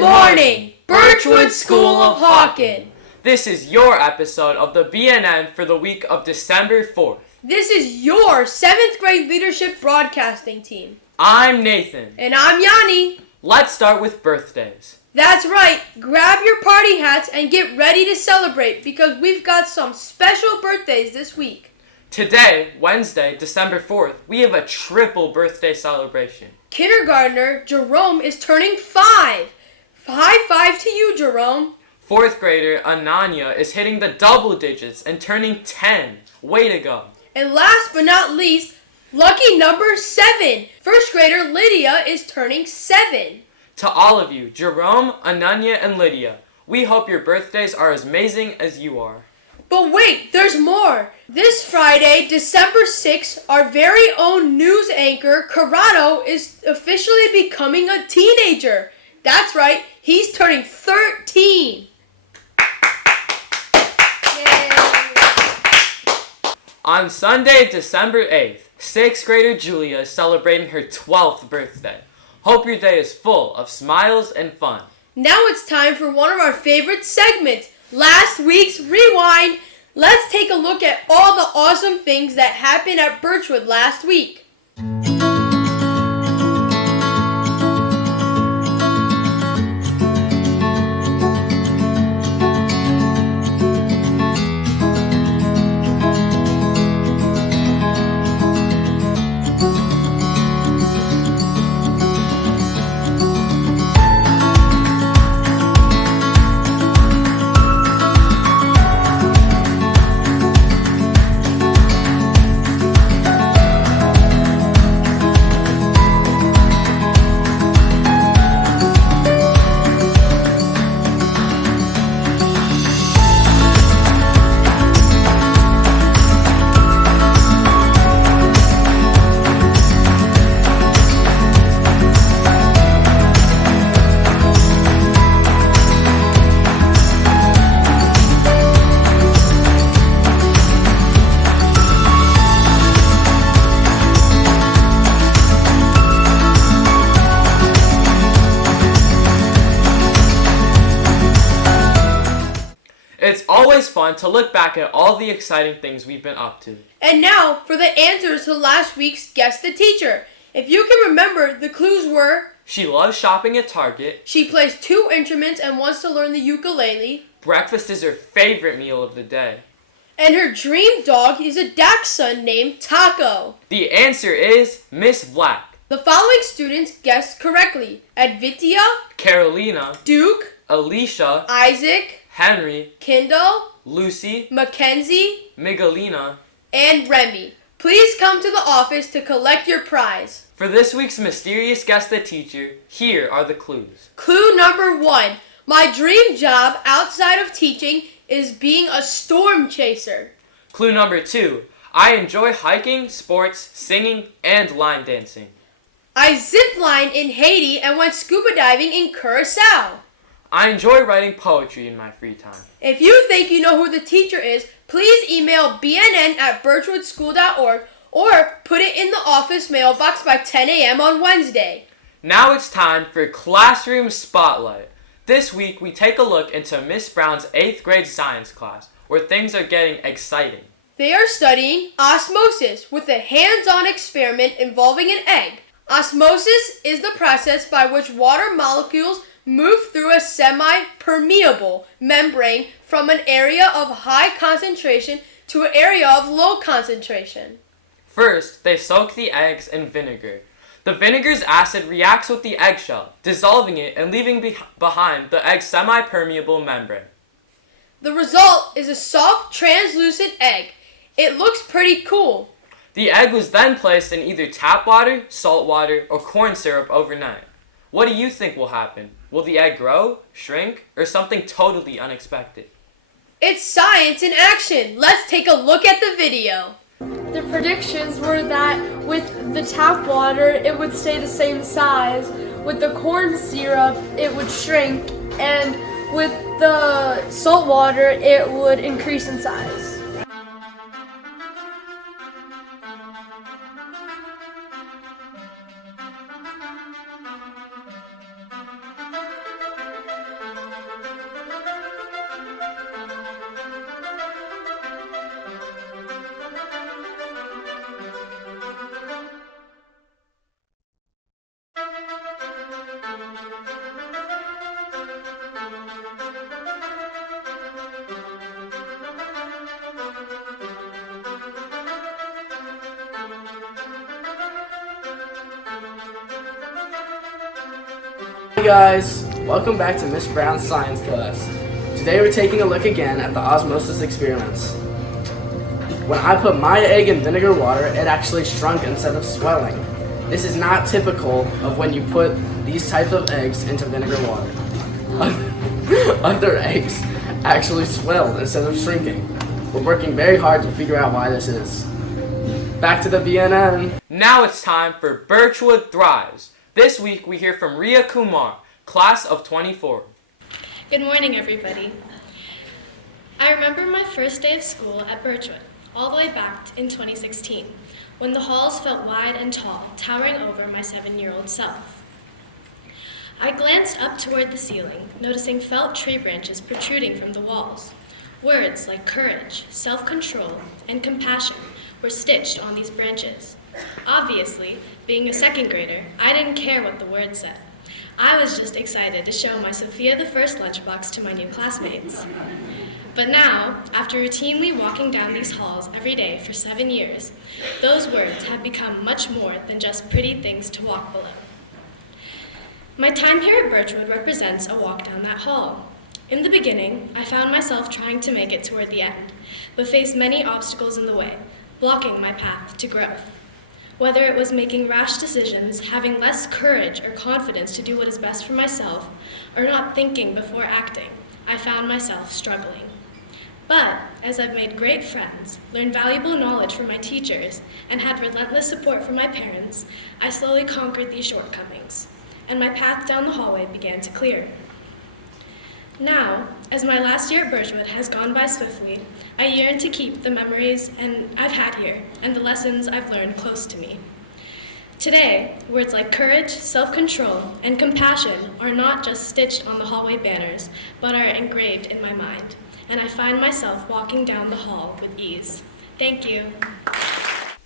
Good morning, Birchwood School of Hawken. This is your episode of the BNN for the week of December 4th. This is your 7th grade leadership broadcasting team. I'm Nathan. And I'm Yanni. Let's start with birthdays. That's right. Grab your party hats and get ready to celebrate because we've got some special birthdays this week. Today, Wednesday, December 4th, we have a triple birthday celebration. Kindergartner Jerome is turning 5. High five to you, Jerome. 4th grader Ananya is hitting the double digits and turning 10. Way to go. And last but not least, lucky number 7. 1st grader Lydia is turning 7. To all of you, Jerome, Ananya, and Lydia, we hope your birthdays are as amazing as you are. But wait, there's more. This Friday, December 6th, our very own news anchor, Corrado, is officially becoming a teenager. That's right, he's turning 13. Yay. On Sunday, December 8th, 6th grader Julia is celebrating her 12th birthday. Hope your day is full of smiles and fun. Now it's time for one of our favorite segments, Last Week's Rewind. Let's take a look at all the awesome things that happened at Birchwood last week. It's always fun to look back at all the exciting things we've been up to. And now for the answers to last week's Guess the Teacher. If you can remember, the clues were: she loves shopping at Target. She plays 2 instruments and wants to learn the ukulele. Breakfast is her favorite meal of the day. And her dream dog is a dachshund named Taco. The answer is Miss Black. The following students guessed correctly: Advitya, Carolina, Duke, Alicia, Isaac, Henry, Kindle, Lucy, Mackenzie, Miguelina, and Remy. Please come to the office to collect your prize. For this week's mysterious Guess the Teacher, here are the clues. Clue number 1. My dream job outside of teaching is being a storm chaser. Clue number 2. I enjoy hiking, sports, singing, and line dancing. I ziplined in Haiti and went scuba diving in Curacao. I enjoy writing poetry in my free time. If you think you know who the teacher is, please email bnn@birchwoodschool.org or put it in the office mailbox by 10 a.m. on Wednesday. Now it's time for Classroom Spotlight. This week we take a look into Miss Brown's 8th grade science class, where things are getting exciting. They are studying osmosis with a hands-on experiment involving an egg. Osmosis is the process by which water molecules move through a semi-permeable membrane from an area of high concentration to an area of low concentration. First, they soak the eggs in vinegar. The vinegar's acid reacts with the eggshell, dissolving it and leaving behind the egg's semi-permeable membrane. The result is a soft, translucent egg. It looks pretty cool. The egg was then placed in either tap water, salt water, or corn syrup overnight. What do you think will happen? Will the egg grow, shrink, or something totally unexpected? It's science in action. Let's take a look at the video. The predictions were that with the tap water, it would stay the same size. With the corn syrup, it would shrink. And with the salt water, it would increase in size. guys, welcome back to Miss Brown's science class. Today we're taking a look again at the osmosis experiments. When I put my egg in vinegar water, it actually shrunk instead of swelling. This is not typical of when you put these types of eggs into vinegar water. Other eggs actually swelled instead of shrinking. We're working very hard to figure out why this is. Back to the BNN. Now it's time for Birchwood Thrives. This week we hear from Riya Kumar, class of 24. Good morning, everybody. I remember my first day of school at Birchwood, all the way back in 2016, when the halls felt wide and tall, towering over my 7-year-old self. I glanced up toward the ceiling, noticing felt tree branches protruding from the walls. Words like courage, self-control, and compassion were stitched on these branches. Obviously, being a second grader, I didn't care what the words said. I was just excited to show my Sophia the First lunchbox to my new classmates. But now, after routinely walking down these halls every day for 7 years, those words have become much more than just pretty things to walk below. My time here at Birchwood represents a walk down that hall. In the beginning, I found myself trying to make it toward the end, but faced many obstacles in the way, blocking my path to growth. Whether it was making rash decisions, having less courage or confidence to do what is best for myself, or not thinking before acting, I found myself struggling. But as I've made great friends, learned valuable knowledge from my teachers, and had relentless support from my parents, I slowly conquered these shortcomings, and my path down the hallway began to clear. Now, as my last year at Birchwood has gone by swiftly, I yearn to keep the memories I've had here and the lessons I've learned close to me. Today, words like courage, self-control, and compassion are not just stitched on the hallway banners, but are engraved in my mind, and I find myself walking down the hall with ease. Thank you.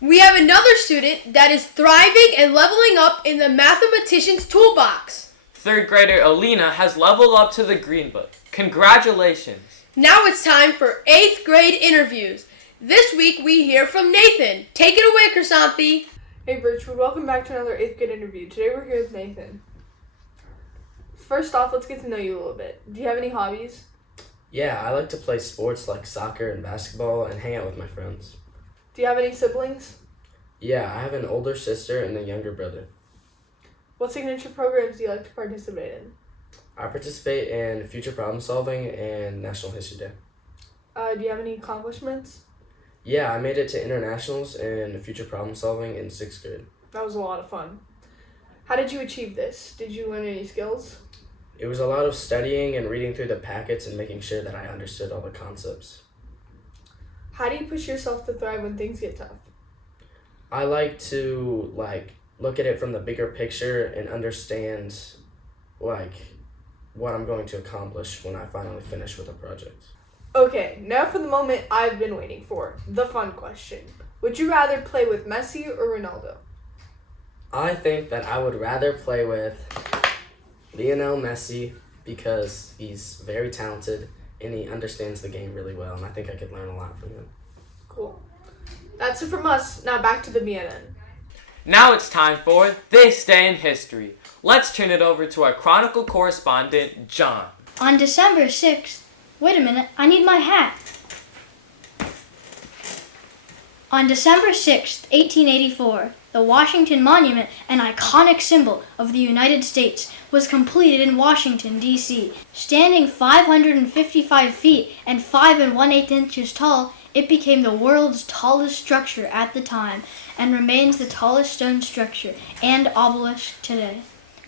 We have another student that is thriving and leveling up in the mathematician's toolbox. Third grader Alina has leveled up to the Green Book. Congratulations! Now it's time for 8th grade interviews. This week we hear from Nathan. Take it away, Chrysanthi. Hey Birchwood, welcome back to another 8th grade interview. Today we're here with Nathan. First off, let's get to know you a little bit. Do you have any hobbies? Yeah, I like to play sports like soccer and basketball and hang out with my friends. Do you have any siblings? Yeah, I have an older sister and a younger brother. What signature programs do you like to participate in? I participate in future problem solving and National History Day. Do you have any accomplishments? Yeah, I made it to internationals in future problem solving in 6th grade. That was a lot of fun. How did you achieve this? Did you learn any skills? It was a lot of studying and reading through the packets and making sure that I understood all the concepts. How do you push yourself to thrive when things get tough? I like to look at it from the bigger picture and understand what I'm going to accomplish when I finally finish with a project. Okay, now for the moment I've been waiting for, the fun question. Would you rather play with Messi or Ronaldo? I think that I would rather play with Lionel Messi because he's very talented and he understands the game really well, and I think I could learn a lot from him. Cool. That's it from us. Now back to the BNN. Now it's time for This Day in History. Let's turn it over to our Chronicle correspondent, John. On December 6th, wait a minute, I need my hat. On December 6th, 1884, the Washington Monument, an iconic symbol of the United States, was completed in Washington, D.C. Standing 555 feet and 5 1/8 inches tall, it became the world's tallest structure at the time and remains the tallest stone structure and obelisk today.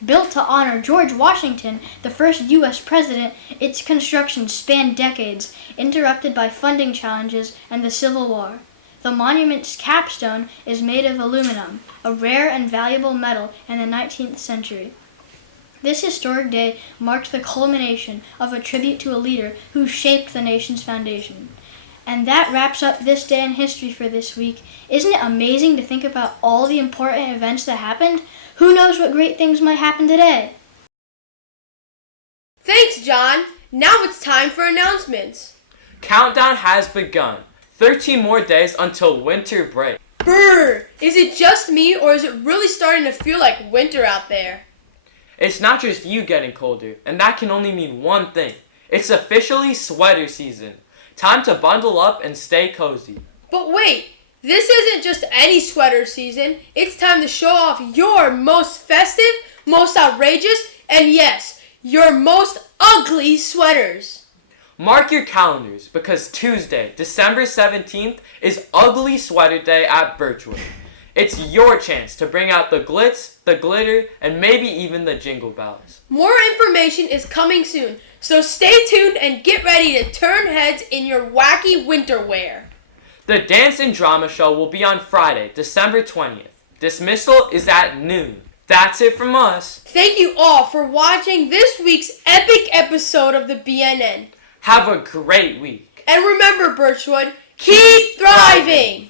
Built to honor George Washington, the first U.S. president, its construction spanned decades, interrupted by funding challenges and the Civil War. The monument's capstone is made of aluminum, a rare and valuable metal in the 19th century. This historic day marked the culmination of a tribute to a leader who shaped the nation's foundation. And that wraps up This Day in History for this week. Isn't it amazing to think about all the important events that happened? Who knows what great things might happen today? Thanks, John. Now it's time for announcements. Countdown has begun. 13 more days until winter break. Brr! Is it just me, or is it really starting to feel like winter out there? It's not just you getting colder, and that can only mean one thing. It's officially sweater season. Time to bundle up and stay cozy. But wait, this isn't just any sweater season. It's time to show off your most festive, most outrageous, and yes, your most ugly sweaters. Mark your calendars because Tuesday, December 17th is Ugly Sweater Day at Birchwood. It's your chance to bring out the glitz, the glitter, and maybe even the jingle bells. More information is coming soon, so stay tuned and get ready to turn heads in your wacky winter wear. The dance and drama show will be on Friday, December 20th. Dismissal is at noon. That's it from us. Thank you all for watching this week's epic episode of the BNN. Have a great week. And remember, Birchwood, keep thriving!